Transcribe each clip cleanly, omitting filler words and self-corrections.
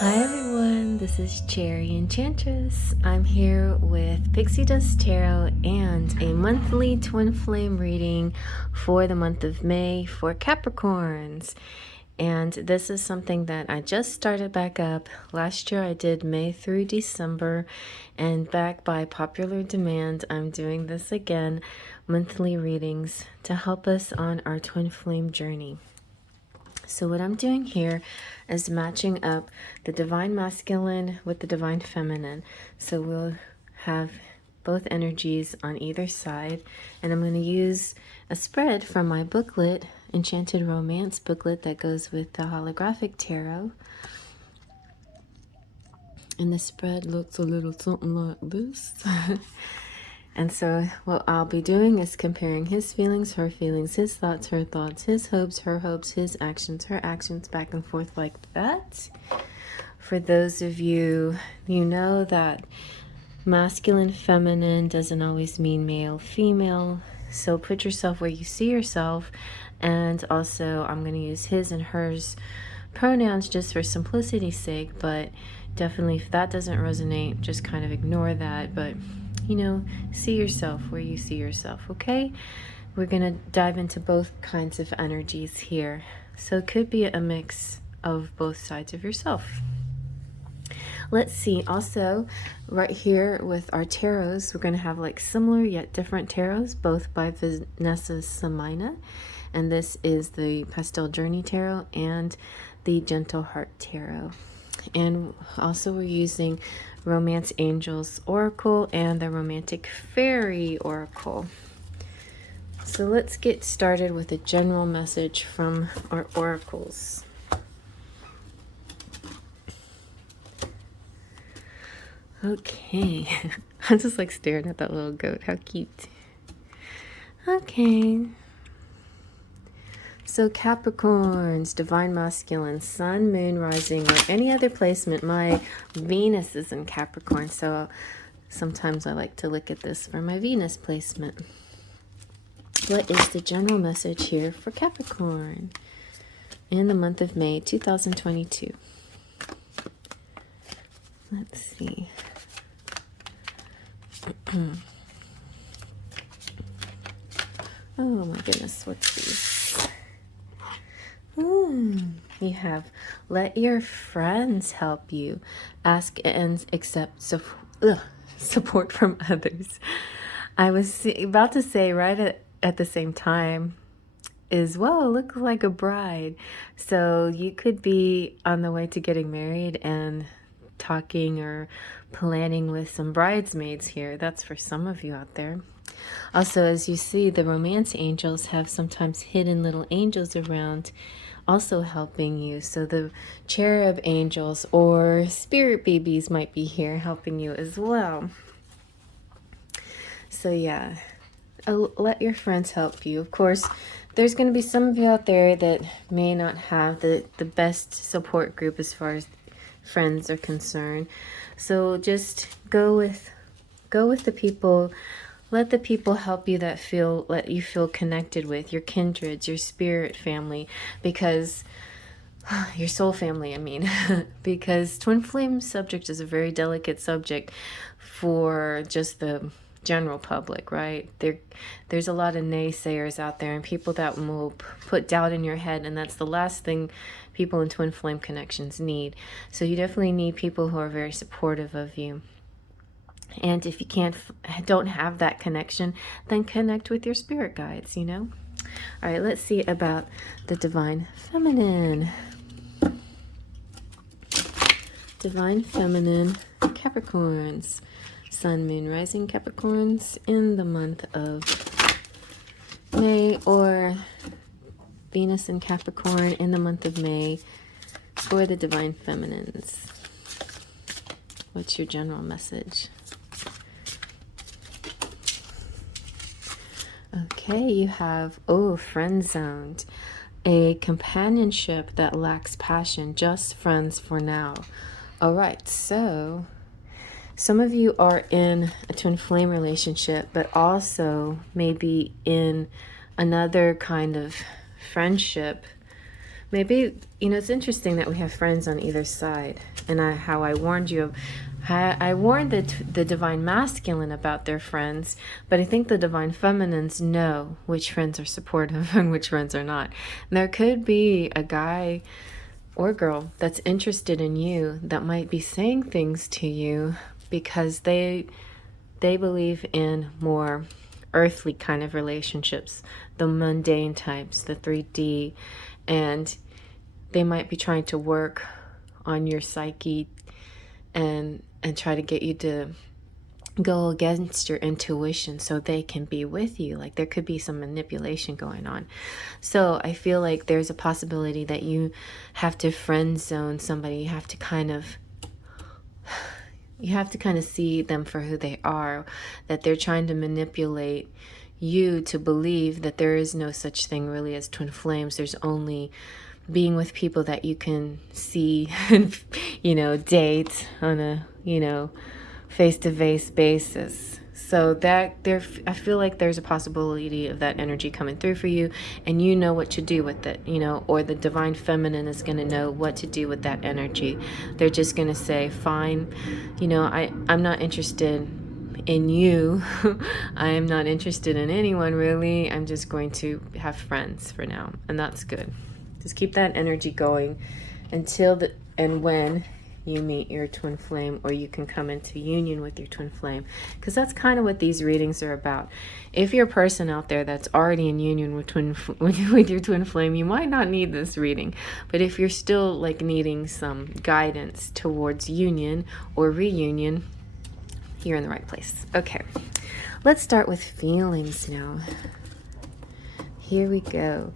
Hi everyone, this is CherryEnchantress. I'm here with Pixie Dust Tarot and a monthly twin flame reading for the month of May for Capricorns. And this is something that I just started back up. Last year I did May through December, and back by popular demand, I'm doing this again, monthly readings to help us on our twin flame journey. So what I'm doing here is matching up the divine masculine with the divine feminine. So we'll have both energies on either side. And I'm going to use a spread from my booklet, Enchanted Romance booklet that goes with the holographic tarot. And the spread looks a little something like this. And so what I'll be doing is comparing his feelings, her feelings, his thoughts, her thoughts, his hopes, her hopes, his actions, her actions, back and forth like that. For those of you, you know that masculine, feminine doesn't always mean male, female. So put yourself where you see yourself. And also I'm going to use his and hers pronouns just for simplicity's sake, but definitely if that doesn't resonate, just kind of ignore that. But you know, see yourself where you see yourself, okay? We're going to dive into both kinds of energies here. So it could be a mix of both sides of yourself. Let's see. Also, right here with our tarots, we're going to have like similar yet different tarots, both by Vanessa Samina. And this is the Pastel Journey Tarot and the Gentle Heart Tarot. And also we're using Romance Angels Oracle and the Romantic Fairy Oracle. So let's get started with a general message from our oracles. Okay, I'm just like staring at that little goat. How cute. Okay. So Capricorns, divine masculine, sun, moon, rising, or any other placement. My Venus is in Capricorn, so sometimes I like to look at this for my Venus placement. What is the general message here for Capricorn in the month of May 2022? Let's see. Oh my goodness, what's these? You have let your friends help you, ask and accept support from others. I was about to say right at the same time is, well, look like a bride. So you could be on the way to getting married and talking or planning with some bridesmaids here. That's for some of you out there. Also, as you see, the romance angels have sometimes hidden little angels around also helping you. So the cherub angels or spirit babies might be here helping you as well. So yeah, let your friends help you. Of course, there's going to be some of you out there that may not have the best support group as far as friends are concerned. So just go with the people. Let the people help you that let you feel connected with your kindreds, your spirit family, because your soul family, I mean, because twin flame subject is a very delicate subject for just the general public, right? There's a lot of naysayers out there and people that will put doubt in your head, and that's the last thing people in twin flame connections need. So you definitely need people who are very supportive of you. And if you don't have that connection, then connect with your spirit guides, you know? All right, let's see about the divine feminine. Divine feminine Capricorns. Sun, moon, rising Capricorns in the month of May, or Venus in Capricorn in the month of May for the divine feminines. What's your general message? Okay, you have, friend zoned. A companionship that lacks passion, just friends for now. All right, so some of you are in a twin flame relationship, but also maybe in another kind of friendship Maybe, you know, it's interesting that we have friends on either side. And how I warned you, I warned the divine masculine about their friends, but I think the divine feminines know which friends are supportive and which friends are not. And there could be a guy or girl that's interested in you that might be saying things to you because they believe in more earthly kind of relationships, the mundane types, the 3D, and they might be trying to work on your psyche and try to get you to go against your intuition so they can be with you. Like there could be some manipulation going on. So I feel like there's a possibility that you have to friend zone somebody. You have to kind of see them for who they are, that they're trying to manipulate you to believe that there is no such thing really as twin flames. There's only being with people that you can see and, you know, date on a, you know, face-to-face basis. So that I feel like there's a possibility of that energy coming through for you, and you know what to do with it, you know, or the divine feminine is going to know what to do with that energy. They're just going to say, fine, you know, I'm not interested in you. I am not interested in anyone really. I'm just going to have friends for now, and that's good. Just keep that energy going until and when you meet your twin flame, or you can come into union with your twin flame, because that's kind of what these readings are about. If you're a person out there that's already in union with with your twin flame, you might not need this reading. But if you're still like needing some guidance towards union or reunion, you're in the right place. Okay, let's start with feelings now. Here we go.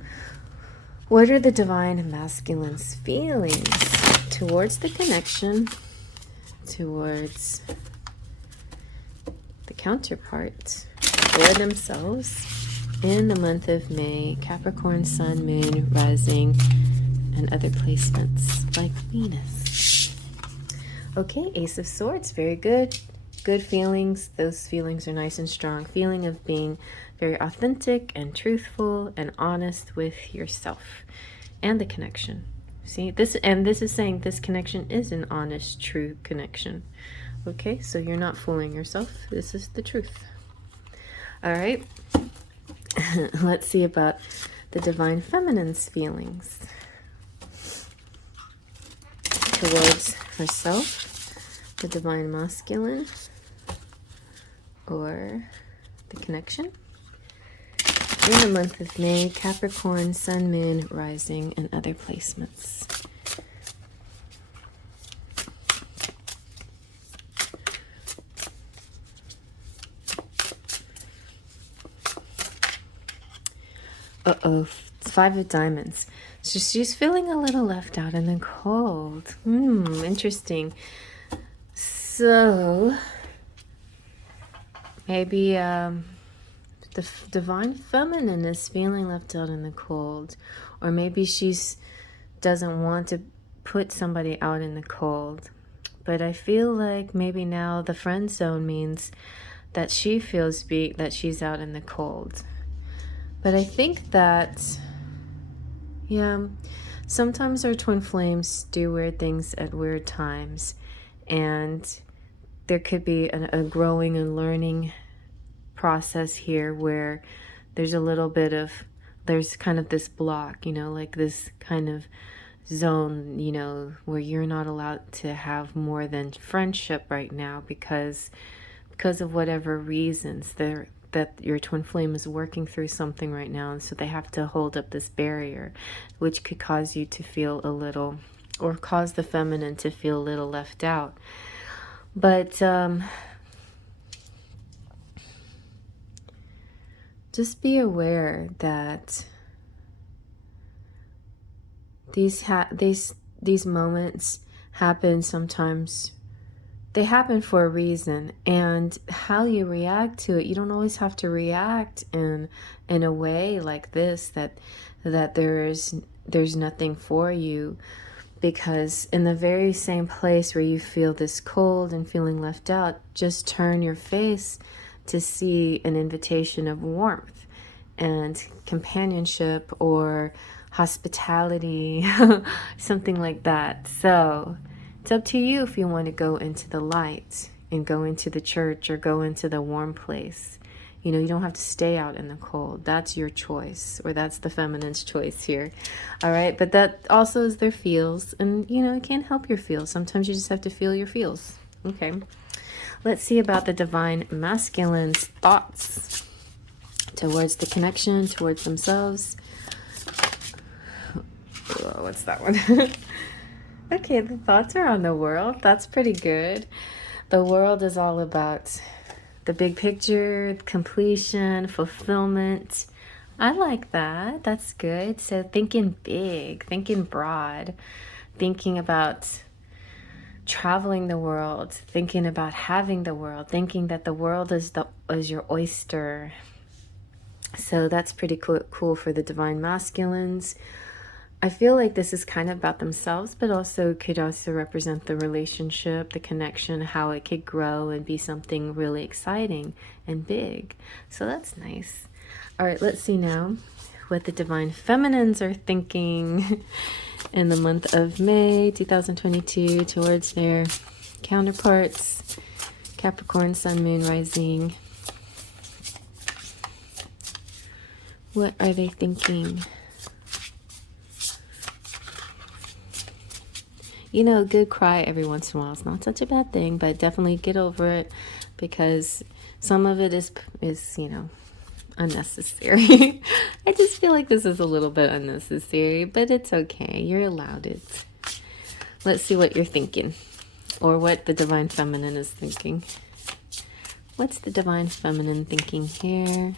What are the divine masculine's feelings towards the connection, towards the counterpart, or themselves in the month of May? Capricorn, Sun, Moon, Rising, and other placements like Venus. Okay, Ace of Swords, very good. Good feelings. Those feelings are nice and strong. Feeling of being very authentic and truthful and honest with yourself and the connection. See, this is saying this connection is an honest, true connection. Okay, so you're not fooling yourself. This is the truth. All right. Let's see about the divine feminine's feelings towards herself, the divine masculine, or the connection in the month of May. Capricorn, Sun, Moon, Rising, and other placements. Uh-oh, it's Five of Diamonds. So she's feeling a little left out in the cold. Interesting. So maybe the divine feminine is feeling left out in the cold, or maybe she's doesn't want to put somebody out in the cold. But I feel like maybe now the friend zone means that she feels that she's out in the cold. But I think that, yeah, sometimes our twin flames do weird things at weird times, and there could be a growing and learning process here where there's a little bit of, there's kind of this block, you know, like this kind of zone, you know, where you're not allowed to have more than friendship right now because of whatever reasons that your twin flame is working through something right now, and so they have to hold up this barrier, which could cause you to feel a little, or cause the feminine to feel a little left out. But just be aware that these moments happen sometimes. They happen for a reason, and how you react to it, you don't always have to react in a way like this that there's nothing for you, because in the very same place where you feel this cold and feeling left out, just turn your face to see an invitation of warmth and companionship, or hospitality, something like that. So it's up to you if you want to go into the light and go into the church or go into the warm place. You know, you don't have to stay out in the cold. That's your choice, or that's the feminine's choice here. All right, but that also is their feels, and you know, it can't help your feels. Sometimes you just have to feel your feels. Okay, let's see about the divine masculine's thoughts towards the connection, towards themselves. Oh, what's that one? Okay, the thoughts are on the world. That's pretty good. The world is all about the big picture, completion, fulfillment. I like that. That's good. So thinking big, thinking broad, thinking about traveling the world, thinking about having the world, thinking that the world is your oyster. So that's pretty cool for the divine masculines. I feel like this is kind of about themselves, but also could also represent the relationship, the connection, how it could grow and be something really exciting and big. So that's nice. All right, let's see now what the divine feminines are thinking in the month of May 2022 towards their counterparts, Capricorn, Sun, Moon, Rising. What are they thinking? You know, a good cry every once in a while is not such a bad thing, but definitely get over it, because some of it is you know, unnecessary. I just feel like this is a little bit unnecessary, but it's okay. You're allowed it. Let's see what you're thinking, or what the divine feminine is thinking. What's the divine feminine thinking here?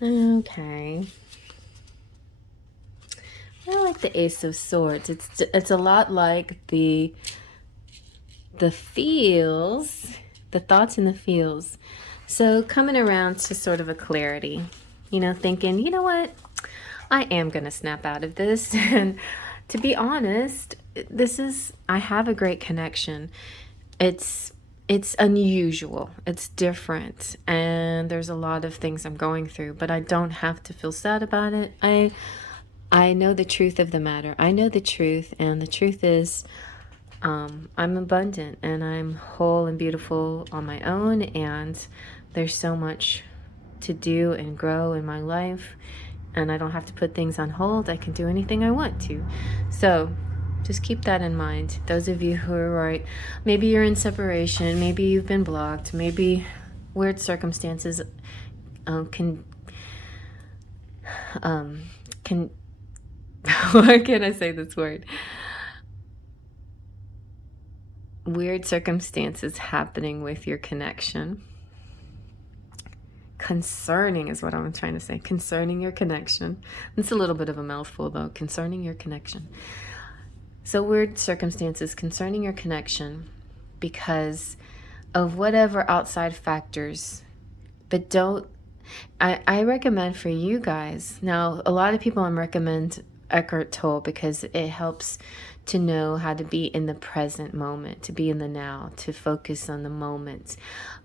Okay. I like the Ace of Swords. It's a lot like the feels, the thoughts and the feels. So coming around to sort of a clarity, you know, thinking, you know what, I am going to snap out of this. And to be honest, I have a great connection. It's unusual, it's different, and there's a lot of things I'm going through, but I don't have to feel sad about it. I know the truth of the matter. I know the truth, and the truth is I'm abundant and I'm whole and beautiful on my own, and there's so much to do and grow in my life, and I don't have to put things on hold. I can do anything I want to. So just keep that in mind. Those of you who are right, maybe you're in separation, maybe you've been blocked, maybe weird circumstances can why can't I say this word? Weird circumstances happening with your connection. Concerning is what I'm trying to say. Concerning your connection. It's a little bit of a mouthful though. Concerning your connection. So weird circumstances concerning your connection because of whatever outside factors. But I recommend for you guys. Now, a lot of people recommend Eckhart Tolle because it helps to know how to be in the present moment, to be in the now, to focus on the moment.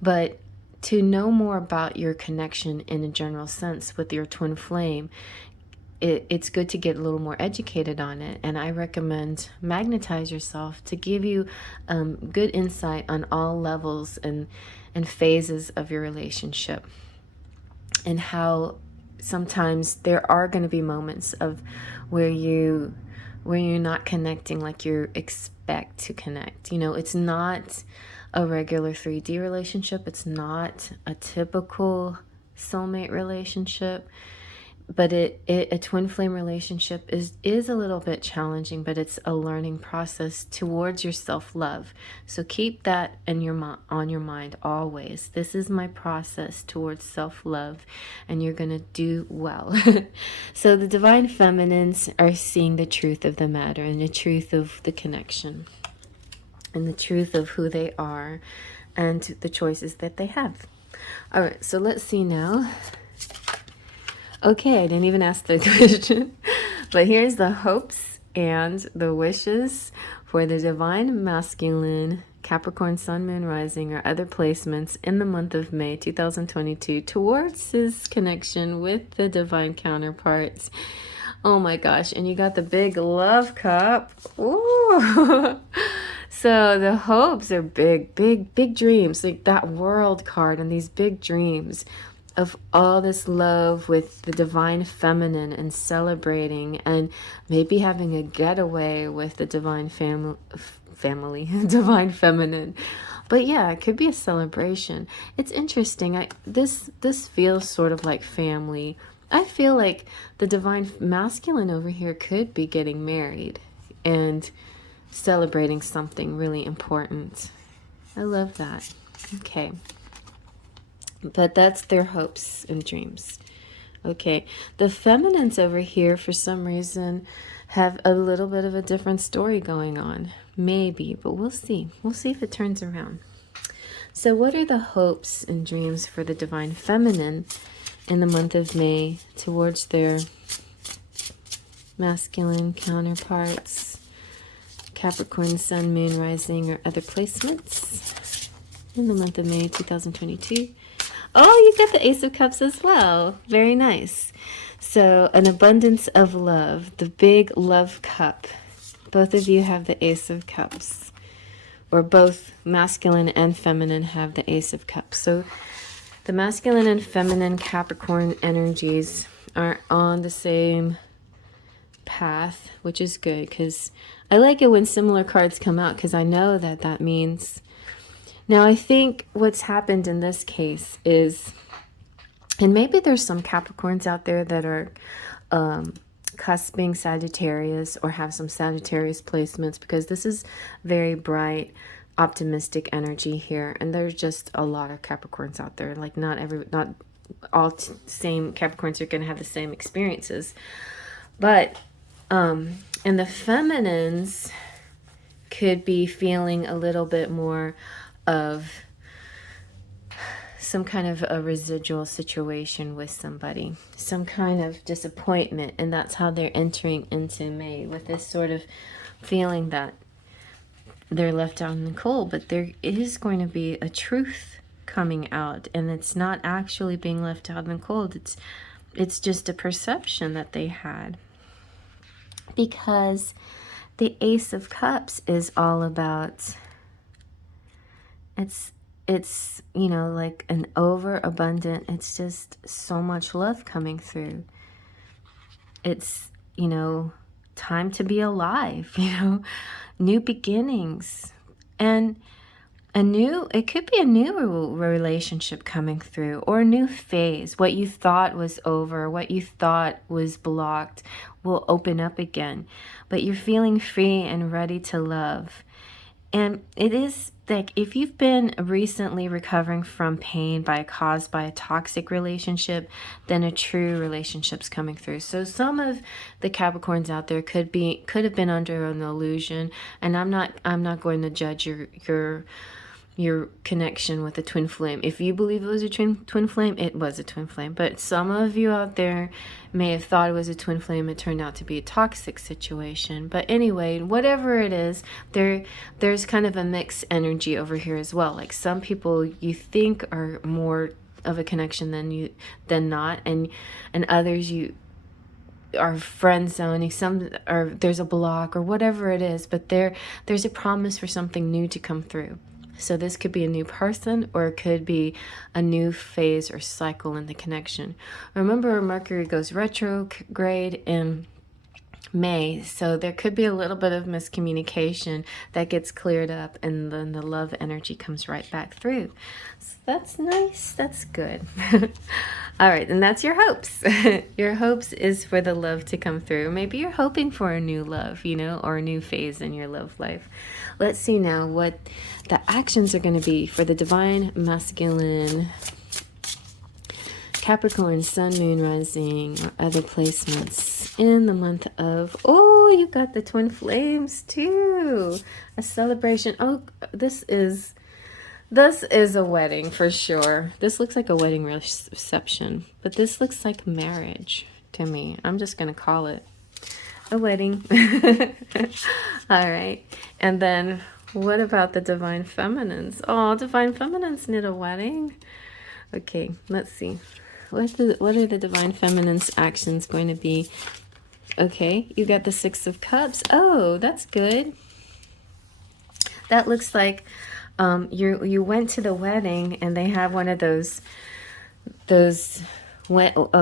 But to know more about your connection in a general sense with your twin flame, it's good to get a little more educated on it. And I recommend Magnetize Yourself to give you good insight on all levels and phases of your relationship, and how sometimes there are going to be moments of where you're not connecting like you expect to connect. You know, it's not a regular 3D relationship. It's not a typical soulmate relationship. But a twin flame relationship is a little bit challenging, but it's a learning process towards your self-love. So keep that on your mind always. This is my process towards self-love, and you're going to do well. So the divine feminines are seeing the truth of the matter, and the truth of the connection, and the truth of who they are, and the choices that they have. All right, so let's see now. Okay, I didn't even ask the question, but here's the hopes and the wishes for the divine masculine Capricorn, Sun, Moon, Rising, or other placements in the month of May 2022 towards his connection with the divine counterparts. Oh my gosh, and you got the big love cup. Ooh. So the hopes are big, big, big dreams, like that world card and these big dreams of all this love with the divine feminine and celebrating and maybe having a getaway with the divine family, divine feminine. But yeah, it could be a celebration. It's interesting. This feels sort of like family. I feel like the divine masculine over here could be getting married and celebrating something really important. I love that. Okay. But that's their hopes and dreams. Okay. The feminines over here, for some reason, have a little bit of a different story going on. Maybe, but we'll see. We'll see if it turns around. So what are the hopes and dreams for the divine feminine in the month of May towards their masculine counterparts? Capricorn, Sun, Moon, Rising, or other placements in the month of May 2022. Oh, you got the Ace of Cups as well. Very nice. So an abundance of love, the big love cup. Both of you have the Ace of Cups, or both masculine and feminine have the Ace of Cups. So the masculine and feminine Capricorn energies are on the same path, which is good, because I like it when similar cards come out, because I know that that means. Now I think what's happened in this case is, and maybe there's some Capricorns out there that are cusping Sagittarius or have some Sagittarius placements, because this is very bright, optimistic energy here, and there's just a lot of Capricorns out there. Like not all same Capricorns are going to have the same experiences, but and the feminines could be feeling a little bit more of some kind of a residual situation with somebody, some kind of disappointment, and that's how they're entering into May, with this sort of feeling that they're left out in the cold. But there is going to be a truth coming out, and it's not actually being left out in the cold. It's just a perception that they had, because the Ace of Cups is all about, it's you know, like an overabundant, it's just so much love coming through. It's, you know, time to be alive, you know, new beginnings, and it could be a new relationship coming through, or a new phase. What you thought was over, what you thought was blocked, will open up again. But you're feeling free and ready to love. And it is like, if you've been recently recovering from pain caused by a toxic relationship, then a true relationship's coming through. So some of the Capricorns out there could have been under an illusion, and I'm not going to judge your connection with a twin flame. If you believe it was a twin flame, it was a twin flame. But some of you out there may have thought it was a twin flame. It turned out to be a toxic situation. But anyway, whatever it is, there's kind of a mixed energy over here as well. Like some people you think are more of a connection than not, and others you are friend zoning, or there's a block or whatever it is, but there's a promise for something new to come through. So this could be a new person, or it could be a new phase or cycle in the connection. Remember, Mercury goes retrograde in May, so there could be a little bit of miscommunication that gets cleared up, and then the love energy comes right back through. So that's nice. That's good. All right, and that's your hopes. Your hopes is for the love to come through. Maybe you're hoping for a new love, you know, or a new phase in your love life. Let's see now what the actions are going to be for the divine masculine Capricorn, Sun, Moon, Rising, or other placements in the month of, oh, you got the twin flames too. A celebration. Oh, this is a wedding for sure. This looks like a wedding reception, but this looks like marriage to me. I'm just going to call it a wedding. All right. And then What about the Divine Feminines? Oh, Divine Feminines need a wedding? Okay, let's see. What are the Divine Feminine's actions going to be? Okay, you got the Six of Cups. Oh, that's good. That looks like you went to the wedding and they have one of those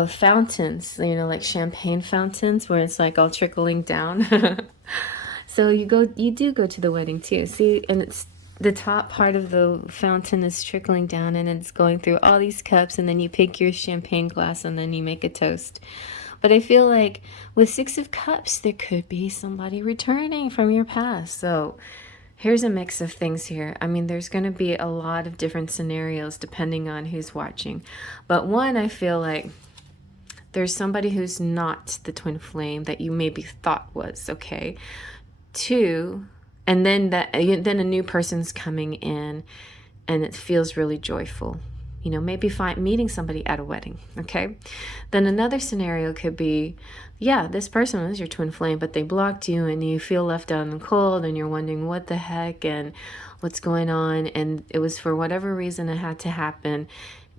fountains, you know, like champagne fountains where it's like all trickling down. So you do go to the wedding too. See, and it's the top part of the fountain is trickling down and it's going through all these cups, and then you pick your champagne glass and then you make a toast. But I feel like with Six of Cups, there could be somebody returning from your past. So here's a mix of things here. I mean, there's going to be a lot of different scenarios depending on who's watching. But one, I feel like there's somebody who's not the twin flame that you maybe thought was, okay? Two, and then a new person's coming in and it feels really joyful. You know, maybe meeting somebody at a wedding, okay? Then another scenario could be, yeah, this person is your twin flame, but they blocked you and you feel left out and cold and you're wondering what the heck and what's going on. And it was for whatever reason it had to happen,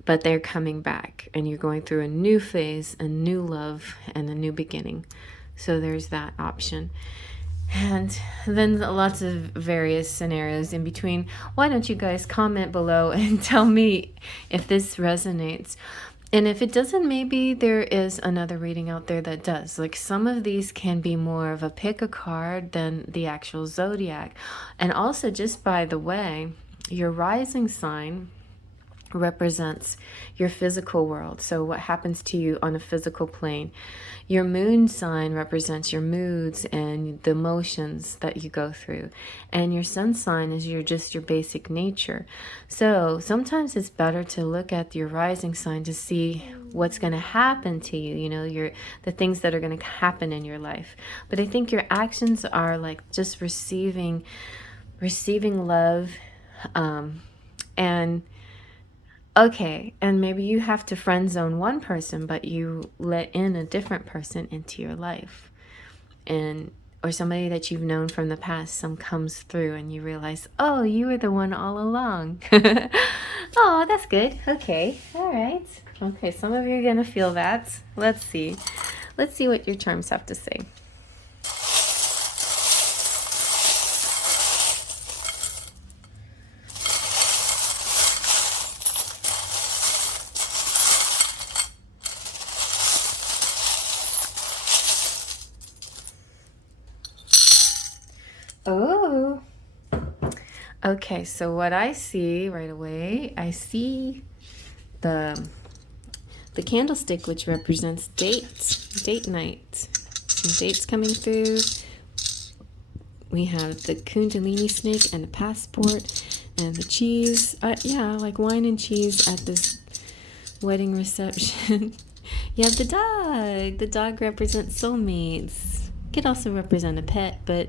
but they're coming back and you're going through a new phase, a new love, and a new beginning. So there's that option. And then lots of various scenarios in between. Why don't you guys comment below and tell me if this resonates? And if it doesn't, maybe there is another reading out there that does. Like some of these can be more of a pick a card than the actual zodiac. And also, just by the way, your rising sign represents your physical world. So what happens to you on a physical plane. Your moon sign represents your moods and the emotions that you go through. And your sun sign is your basic nature. So sometimes it's better to look at your rising sign to see what's going to happen to you, you know, the things that are going to happen in your life. But I think your actions are like just receiving love, and okay, and maybe you have to friend zone one person, but you let in a different person into your life, or somebody that you've known from the past. Some comes through, and you realize, oh, you were the one all along. Oh, that's good. Okay, all right. Okay, some of you are gonna feel that. Let's see what your charms have to say. Oh, okay. So what I see right away, I see the candlestick, which represents date night. Some dates coming through. We have the Kundalini snake and the passport and the cheese. Yeah, like wine and cheese at this wedding reception. You have the dog. The dog represents soulmates. Could also represent a pet, but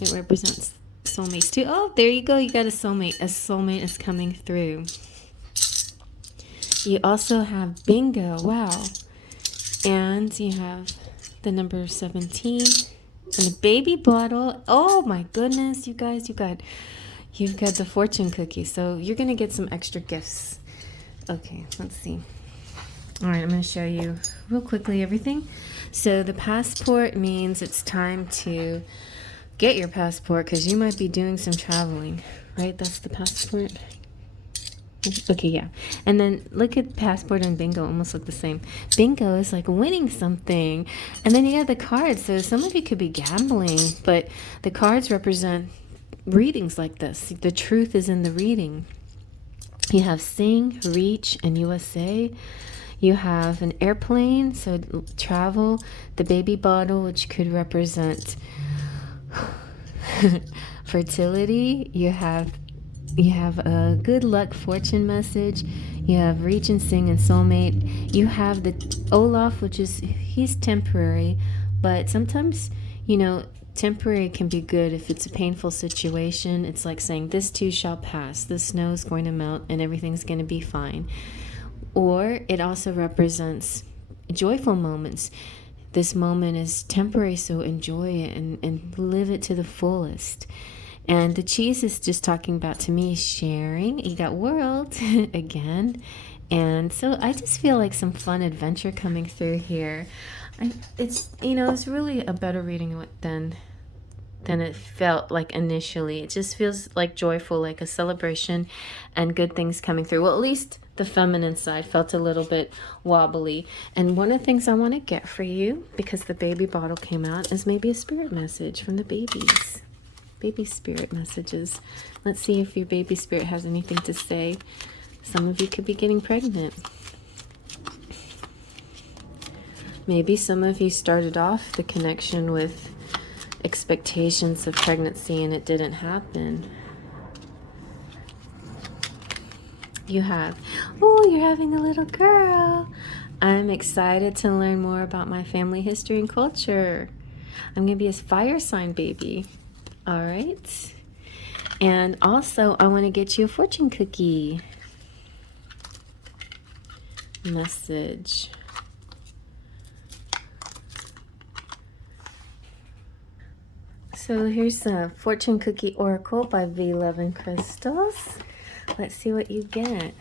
it represents soulmates too. Oh, there you go. You got a soulmate. A soulmate is coming through. You also have bingo. Wow. And you have the number 17 and a baby bottle. Oh my goodness, you guys, you've got the fortune cookie. So you're going to get some extra gifts. Okay, let's see. All right, I'm going to show you real quickly everything. So the passport means it's time to get your passport because you might be doing some traveling, right? That's the passport. Okay, yeah. And then look at passport and bingo, almost look the same. Bingo is like winning something. And then you have the cards. So some of you could be gambling, but the cards represent readings like this. The truth is in the reading. You have sing, reach, and USA. You have an airplane, so travel. The baby bottle, which could represent fertility. You have a good luck fortune message. You have reach and sing and soulmate. You have the Olaf, which is he's temporary, but sometimes, you know, temporary can be good if it's a painful situation. It's like saying this too shall pass. The snow is going to melt and everything's going to be fine. Or it also represents joyful moments. this moment is temporary, so enjoy it and live it to the fullest. And the cheese is just talking about, to me, sharing. You got world again. And so I just feel like some fun adventure coming through here. It's, you know, it's really a better reading than it felt like initially. It just feels like joyful, like a celebration and good things coming through. Well, at least the feminine side felt a little bit wobbly. And one of the things I want to get for you, because the baby bottle came out, is maybe a spirit message from the babies. Baby spirit messages. Let's see if your baby spirit has anything to say. Some of you could be getting pregnant. Maybe some of you started off the connection with expectations of pregnancy and it didn't happen. You have. Oh, you're having a little girl. I'm excited to learn more about my family history and culture. I'm going to be a fire sign baby. All right. And also, I want to get you a fortune cookie. Message. So here's a fortune cookie oracle by V Love and Crystals. Let's see what you get.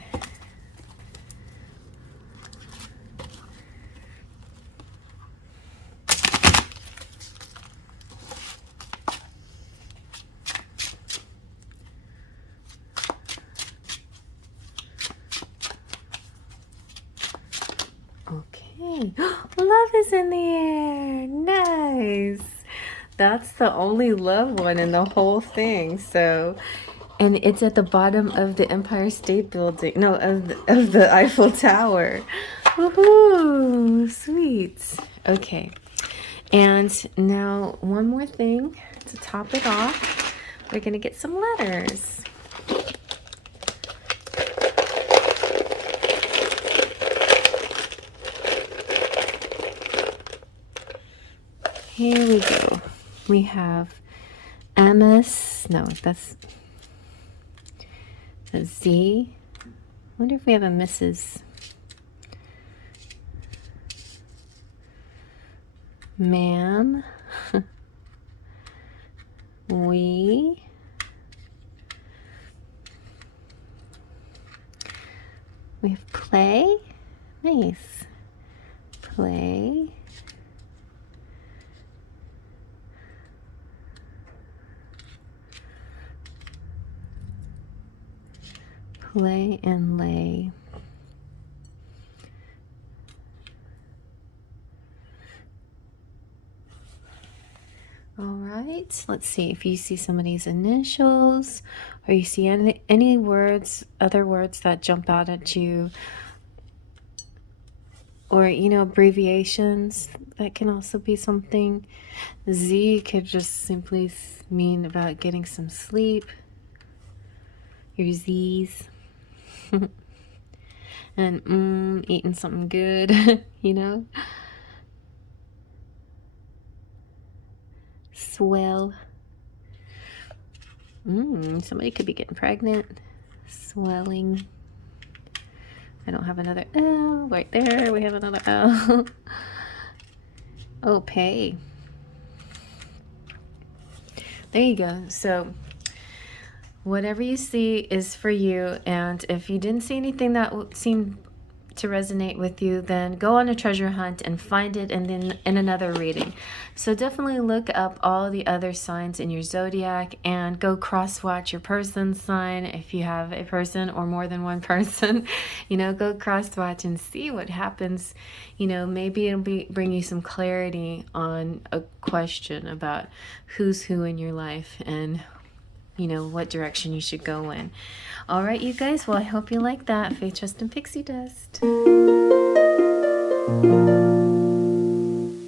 Okay. Love is in the air. Nice. That's the only love one in the whole thing. So, and it's at the bottom of the Empire State Building. No, of the Eiffel Tower. Woohoo! Sweet. Okay. And now one more thing to top it off. We're going to get some letters. Here we go. We have MS. No, that's a Z. I wonder if we have a Mrs. Ma'am. We. We have play. Nice. Play. Play and lay. All right, let's see if you see somebody's initials or you see any words, other words that jump out at you, or, you know, abbreviations. That can also be something. Z could just simply mean about getting some sleep. Your Z's. And eating something good, you know. Swell. Somebody could be getting pregnant. Swelling. I don't have another L. Right there, we have another L. Oh, pay. There you go. So whatever you see is for you, and if you didn't see anything that seemed to resonate with you, then go on a treasure hunt and find it and then in another reading. So definitely look up all the other signs in your zodiac and go cross-watch your person's sign if you have a person or more than one person. You know, go cross-watch and see what happens. You know, maybe it'll bring you some clarity on a question about who's who in your life and, you know, what direction you should go in. All right, you guys. Well, I hope you like that. Faith, Trust, and Pixie Dust.